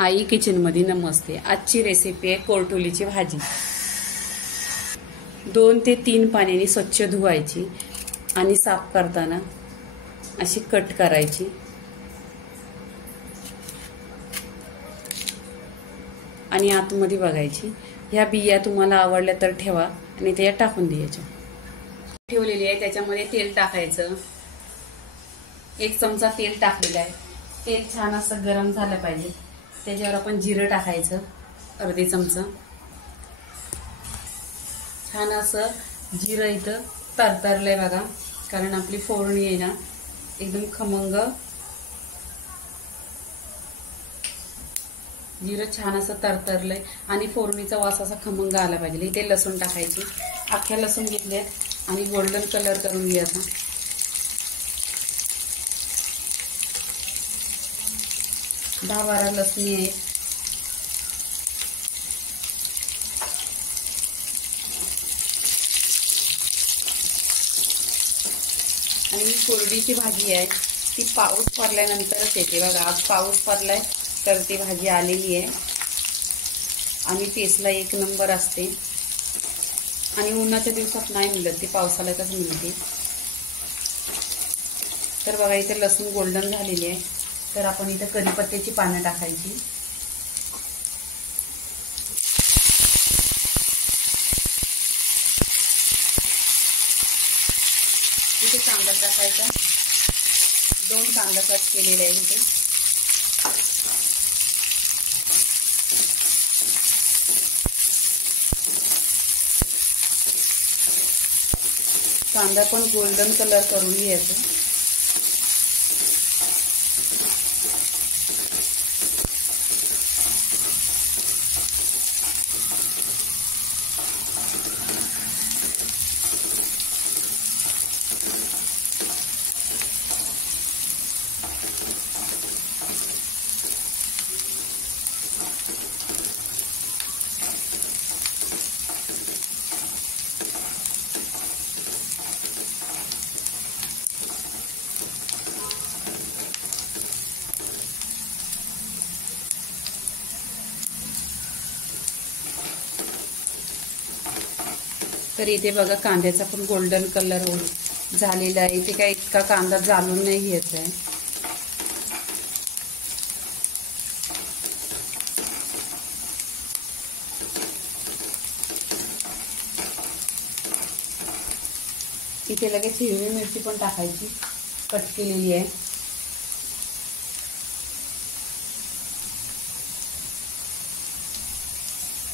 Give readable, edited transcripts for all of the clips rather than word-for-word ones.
आई kitchen मध्ये नमस्ते। आजची recipe आहे कोरटोलीची भाजी। 2 ते 3 पाण्याने स्वच्छ धुवायची आणि साफ करताना अशी कट करायची। आणि आतमध्ये बघायची। ह्या बिया तुम्हाला आवडल्या तर ठेवा आणि त्यात टाकून द्यायच्या। ठेवलेली आहे त्याच्यामध्ये तेल टाकायचं। 1 चमचा तेल टाकलेला आहे। तेल छान असं गरम झालं पाहिजे। त्याच्यावर आपण जिरं टाकायचं अर्धी चमचा। छान असं जिरं इथं तरतरलंय बघा, कारण आपली फोडणी आहे ना एकदम खमंग। जिरं छान असं तरतरलंय आणि फोडणीचा वास असा खमंग आला पाहिजे। इथे लसूण टाकायची। अख्ख्या लसूण घेतलेत आणि गोल्डन कलर करून घ्यायचा। 10-12 लसणी आहेत। आणि कोरडीची भाजी आहे ती पाऊस पडल्यानंतरच येते बघा। आज पाऊस पडलाय तर ती भाजी आलेली आहे आणि टेस्टला 1 नंबर असते। आणि उन्हाच्या दिवसात नाही मिळत ती, पावसाळ्यातच मिळते। तर बघा इथे लसूण गोल्डन झालेली आहे। तर आपण इथे कढीपत्त्याची पानं टाकायची। इथे कांदा टाकायचा। 2 कांदा कट केलेले आहे इथे। कांदा पण गोल्डन कलर करून घ्यायचा। तर इथे बघा कांद्याचा पण गोल्डन कलर झालेला आहे। इथे काय इतका कांदा जाळून नाही घ्यायचा आहे। इथे लगेच हिरवी मिरची पण टाकायची, कट केलेली आहे।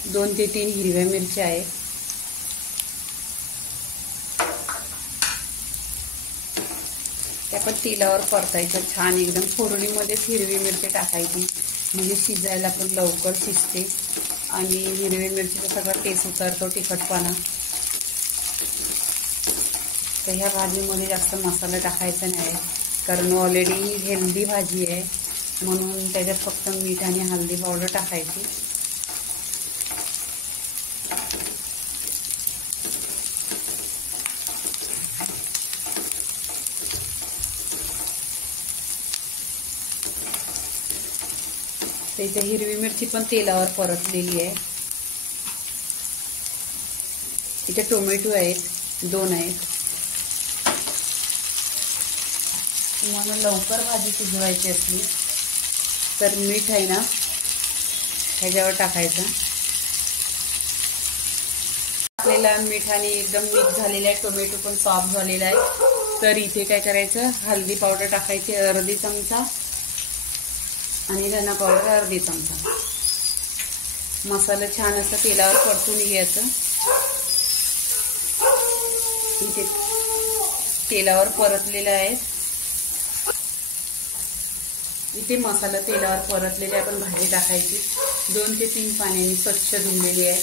दोन ते 3 हिरव्या मिरच्या आहेत। त्या पण तेलावर परतायच्या छान एकदम। फोडणीमध्येच हिरवी मिरची टाकायची म्हणजे शिजायला पण लवकर शिजते आणि हिरवी मिरचीचा सगळा टेस्ट उतरतो, तिखटपणा। तर ह्या भाजीमध्ये जास्त मसाला टाकायचा नाही, कारण ऑलरेडी हेल्दी भाजी आहे म्हणून त्याच्यात फक्त मीठ आणि हळदी पावडर टाकायची। इथे हिरवी मिरची पण तेलावर परतलेली आहे। इथे टोमॅटो आहेत, 2 आहेत। तुम्हाला लवकर भाजी शिजवायची असली तर मीठ आहे ना ह्याच्यावर टाकायचं। आपल्याला मिठाने एकदम मिक्स झालेला आहे, टोमॅटो पण सॉफ्ट झालेला आहे। तर इथे काय करायचं, हळदी पावडर टाकायची अर्धी चमचा आणि धना पावडर अर्धी चमचा। मसाला छान असं तेलावर परतून घ्यायचं। इथे तेलावर परतलेला आहे। इथे मसाला तेलावर परतलेला आहे, आपण भाजी टाकायची। 2 ते 3 पाण्याने स्वच्छ धुवलेली आहे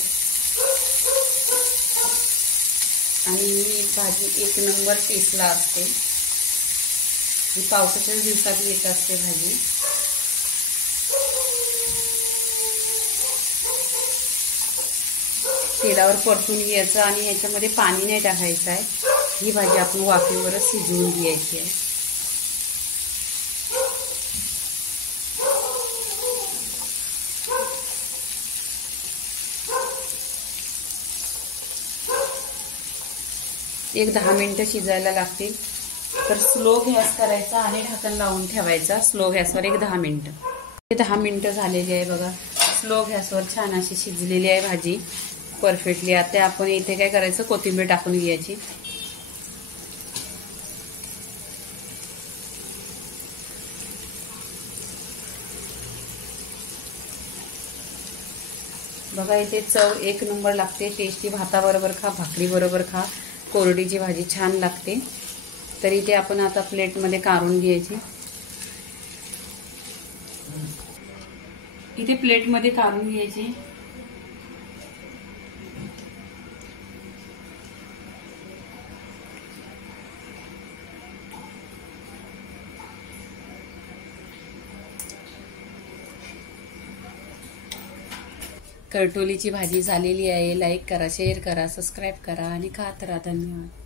आणि ही भाजी 1 नंबर टेस्टला असते। ही पावसाच्या दिवसात येत असते भाजी। तेलावर परतून घ्यायचं आणि ह्याच्यामध्ये पाणी नाही टाकायचं आहे। ही भाजी आपण वाफेवरच शिजवून घ्यायची आहे। एक 10 मिनिटं शिजायला लागतील. तर स्लो गॅस करायचा आणि ढाकण लावून ठेवायचा स्लो गॅसवर एक 10 मिनिटं. 10 मिनिटं झालेली आहे बघा. स्लो गॅसवर छान अशी शिजलेली आहे भाजी परफेक्टली. आता आपण इथे काय करायचं, कोथिंबीर टाकून घ्यायची. बघा इथे चव एक नंबर लागते. टेस्टी भाताबरोबर खा, भाकरी बरोबर खा, कोरडीची भाजी छान लागते. तर इथे आपण आता प्लेटमध्ये काढून घ्यायची. इथे प्लेटमध्ये काढून घ्यायची. करटोलीची भाजी झालेली आहे. लाईक करा, शेअर करा, सबस्क्राईब करा आणि खात राहा. धन्यवाद.